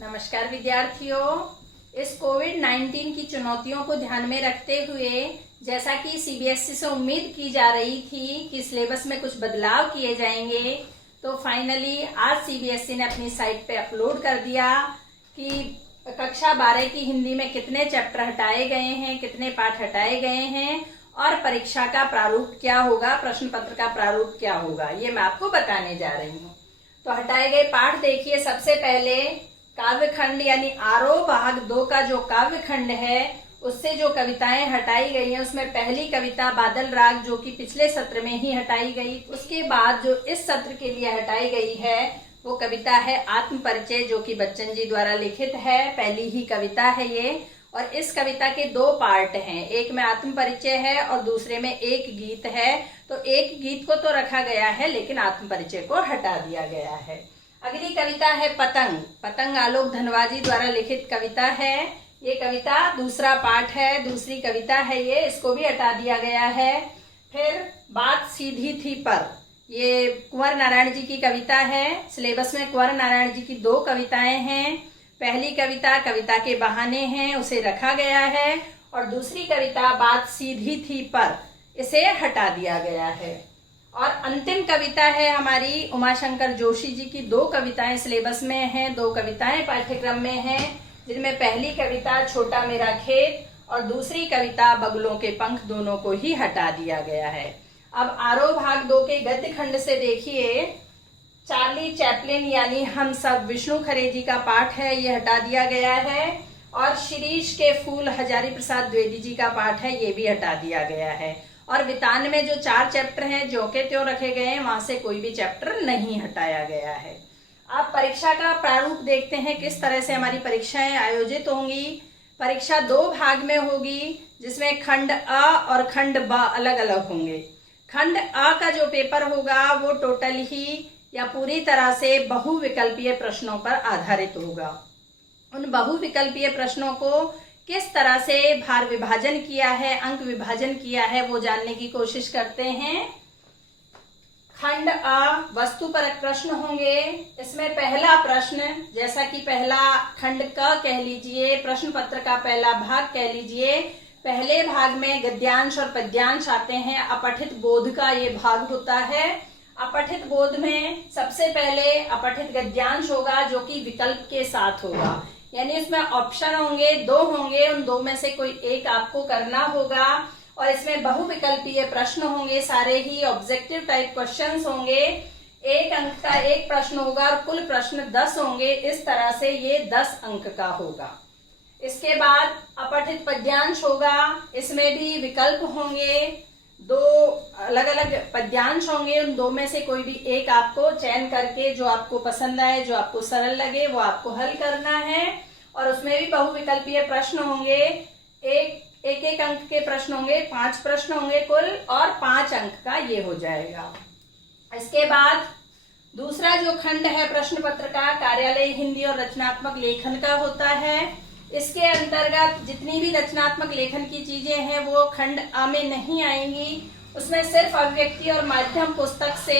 नमस्कार विद्यार्थियों। इस कोविड-19 की चुनौतियों को ध्यान में रखते हुए जैसा कि सीबीएसई से उम्मीद की जा रही थी कि सिलेबस में कुछ बदलाव किए जाएंगे, तो फाइनली आज सीबीएसई ने अपनी साइट पे अपलोड कर दिया कि कक्षा 12 की हिंदी में कितने चैप्टर हटाए गए हैं, कितने पाठ हटाए गए हैं और परीक्षा का प्रारूप क्या होगा, प्रश्न पत्र का प्रारूप क्या होगा, ये मैं आपको बताने जा रही हूँ। तो हटाए गए पाठ देखिए। सबसे पहले काव्य खंड यानी आरोह भाग 2 का जो काव्य खंड है उससे जो कविताएं हटाई गई हैं, उसमें पहली कविता बादल राग जो कि पिछले सत्र में ही हटाई गई। उसके बाद जो इस सत्र के लिए हटाई गई है वो कविता है आत्म परिचय, जो कि बच्चन जी द्वारा लिखित है। पहली ही कविता है ये, और इस कविता के 2 पार्ट हैं, एक में आत्म परिचय है और दूसरे में एक गीत है। तो एक गीत को तो रखा गया है लेकिन आत्म परिचय को हटा दिया गया है। अगली कविता है पतंग। पतंग आलोक धनवाजी द्वारा लिखित कविता है। ये कविता दूसरा पार्ट है, दूसरी कविता है ये, इसको भी हटा दिया गया है। फिर बात सीधी थी पर, ये कुंवर नारायण जी की कविता है। सिलेबस में कुंवर नारायण जी की 2 कविताएं हैं। पहली कविता कविता के बहाने हैं, उसे रखा गया है, और दूसरी कविता बात सीधी थी पर, इसे हटा दिया गया है। और अंतिम कविता है हमारी उमाशंकर जोशी जी की 2 कविताएं सिलेबस में हैं, 2 कविताएं पाठ्यक्रम में हैं, जिनमें पहली कविता छोटा मेरा खेत और दूसरी कविता बगलों के पंख, दोनों को ही हटा दिया गया है। अब आरोह भाग 2 के गद्य खंड से देखिए। चार्ली चैपलिन यानी हम सब विष्णु खरे जी का पाठ है, ये हटा दिया गया है। और शिरीष के फूल हजारी प्रसाद द्विवेदी जी का पाठ है, ये भी हटा दिया गया है। और वितान में जो 4 चैप्टर हैं जो के त्यों रखे गए हैं, वहां से कोई भी चैप्टर नहीं हटाया गया है। अब परीक्षा का प्रारूप देखते हैं, किस तरह से हमारी परीक्षाएं आयोजित होंगी। परीक्षा 2 भाग में होगी, जिसमें खंड अ और खंड ब अलग अलग होंगे। खंड अ का जो पेपर होगा वो टोटल ही या पूरी तरह से बहुविकल्पीय प्रश्नों पर आधारित होगा। उन बहुविकल्पीय प्रश्नों को किस तरह से भार विभाजन किया है, अंक विभाजन किया है, वो जानने की कोशिश करते हैं। खंड अ वस्तुपरक प्रश्न होंगे। इसमें पहला प्रश्न, जैसा कि पहला खंड क कह लीजिए, प्रश्न पत्र का पहला भाग कह लीजिए, पहले भाग में गद्यांश और पद्यांश आते हैं। अपठित बोध का ये भाग होता है। अपठित बोध में सबसे पहले अपठित गद्यांश होगा, जो कि विकल्प के साथ होगा, यानी इसमें ऑप्शन होंगे, 2 होंगे, उन 2 में से कोई एक आपको करना होगा। और इसमें बहुविकल्पीय प्रश्न होंगे, सारे ही ऑब्जेक्टिव टाइप क्वेश्चंस होंगे। 1 अंक का 1 प्रश्न होगा और कुल प्रश्न 10 होंगे। इस तरह से ये 10 अंक का होगा। इसके बाद अपठित पद्यांश होगा, इसमें भी विकल्प होंगे, 2 अलग अलग पद्यांश होंगे, उन 2 में से कोई भी एक आपको चयन करके जो आपको पसंद आए, जो आपको सरल लगे, वो आपको हल करना है। और उसमें भी बहुविकल्पीय प्रश्न होंगे, एक अंक के प्रश्न होंगे, 5 प्रश्न होंगे कुल, और 5 अंक का ये हो जाएगा। इसके बाद दूसरा जो खंड है प्रश्न पत्र का, कार्यालय हिंदी और रचनात्मक लेखन का होता है। इसके अंतर्गत जितनी भी रचनात्मक लेखन की चीजें हैं वो खंड अ में नहीं आएंगी। उसमें सिर्फ अभिव्यक्ति और माध्यम पुस्तक से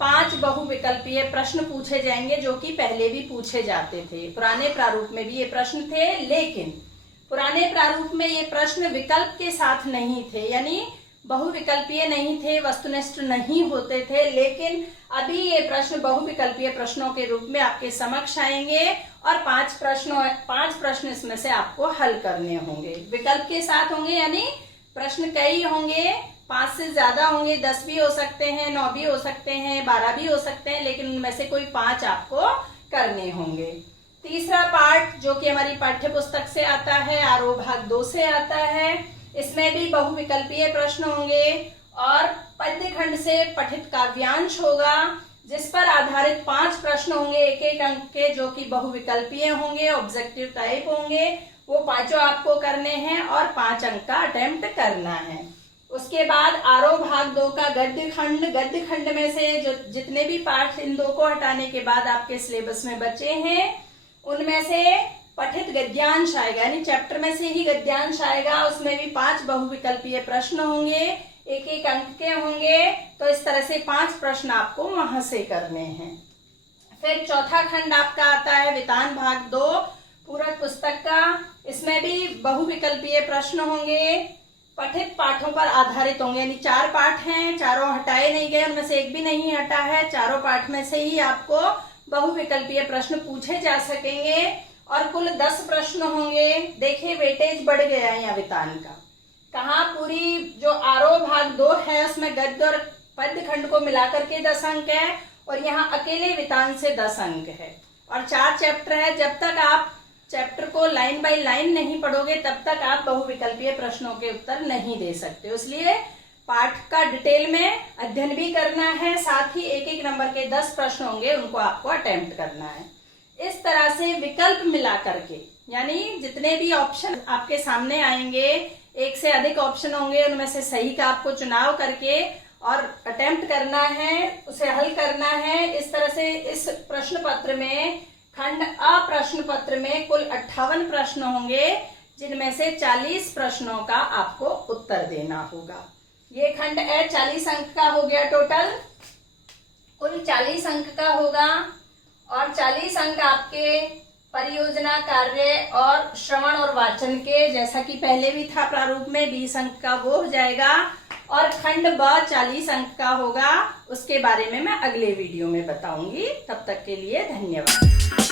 5 बहुविकल्पीय प्रश्न पूछे जाएंगे, जो कि पहले भी पूछे जाते थे। पुराने प्रारूप में भी ये प्रश्न थे, लेकिन पुराने प्रारूप में ये प्रश्न विकल्प के साथ नहीं थे, यानी बहुविकल्पीय नहीं थे, वस्तुनिष्ठ नहीं होते थे। लेकिन अभी ये प्रश्न बहुविकल्पीय प्रश्नों के रूप में आपके समक्ष आएंगे और 5 प्रश्न इसमें से आपको हल करने होंगे। विकल्प के साथ होंगे, यानी प्रश्न कई होंगे, 5 से ज्यादा होंगे, 10 भी हो सकते हैं, 9 भी हो सकते हैं, 12 भी हो सकते हैं, लेकिन उनमें से कोई 5 आपको करने होंगे। तीसरा पार्ट जो कि हमारी पाठ्य पुस्तक से आता है, आरोह भाग 2 से आता है, इसमें भी बहुविकल्पीय प्रश्न होंगे और पद्य खंड से पठित काव्यांश होगा, जिस पर आधारित 5 प्रश्न होंगे, 1 अंक के, जो कि बहुविकल्पीय होंगे, ऑब्जेक्टिव टाइप होंगे। वो 5 आपको करने हैं और 5 अंक का अटेम्प्ट करना है। उसके बाद आरोह भाग 2 का गद्य खंड में से जो जितने भी पाठ इन 2 को हटाने के बाद आपके सिलेबस में बचे हैं, उनमें से पठित गद्यांश आएगा, यानी चैप्टर में से ही गद्यांश आएगा। उसमें भी 5 बहुविकल्पीय प्रश्न होंगे, 1 अंक के होंगे। तो इस तरह से 5 प्रश्न आपको वहां से करने हैं। फिर चौथा खंड आपका आता है वितान भाग 2 पूरक पुस्तक का। इसमें भी बहुविकल्पीय प्रश्न होंगे, पठित पाठों पर आधारित होंगे, यानी 4 पाठ हैं, चारों हटाए नहीं गए, उनमें से एक भी नहीं हटा है, चारों पाठ में से ही आपको बहुविकल्पीय प्रश्न पूछे जा सकेंगे और कुल 10 प्रश्न होंगे। देखिए वेटेज बढ़ गया है यहाँ वितान का, कहाँ पूरी जो आरोह भाग 2 है उसमें गद्य और पद्य खंड को मिलाकर के 10 अंक है और यहाँ अकेले वितान से 10 अंक है और 4 चैप्टर है। जब तक आप चैप्टर को लाइन बाय लाइन नहीं पढ़ोगे तब तक आप बहुविकल्पीय प्रश्नों के उत्तर नहीं दे सकते। इसलिए पाठ का डिटेल में अध्ययन भी करना है, साथ ही एक एक नंबर के 10 प्रश्न होंगे, उनको आपको अटेम्प्ट करना है। इस तरह से विकल्प मिला करके, यानी जितने भी ऑप्शन आपके सामने आएंगे, एक से अधिक ऑप्शन होंगे, उनमें से सही का आपको चुनाव करके और अटेम्प्ट करना है, उसे हल करना है। इस तरह से इस प्रश्न पत्र में, खंड अ प्रश्न पत्र में कुल 58 प्रश्न होंगे, जिनमें से 40 प्रश्नों का आपको उत्तर देना होगा। ये खंड ए 40 अंक का हो गया, टोटल कुल 40 अंक का होगा और 40 अंक आपके परियोजना कार्य और श्रवण और वाचन के, जैसा कि पहले भी था प्रारूप में, 20 अंक का वो हो जाएगा और खंड ब 40 अंक का होगा। उसके बारे में मैं अगले वीडियो में बताऊंगी। तब तक के लिए धन्यवाद।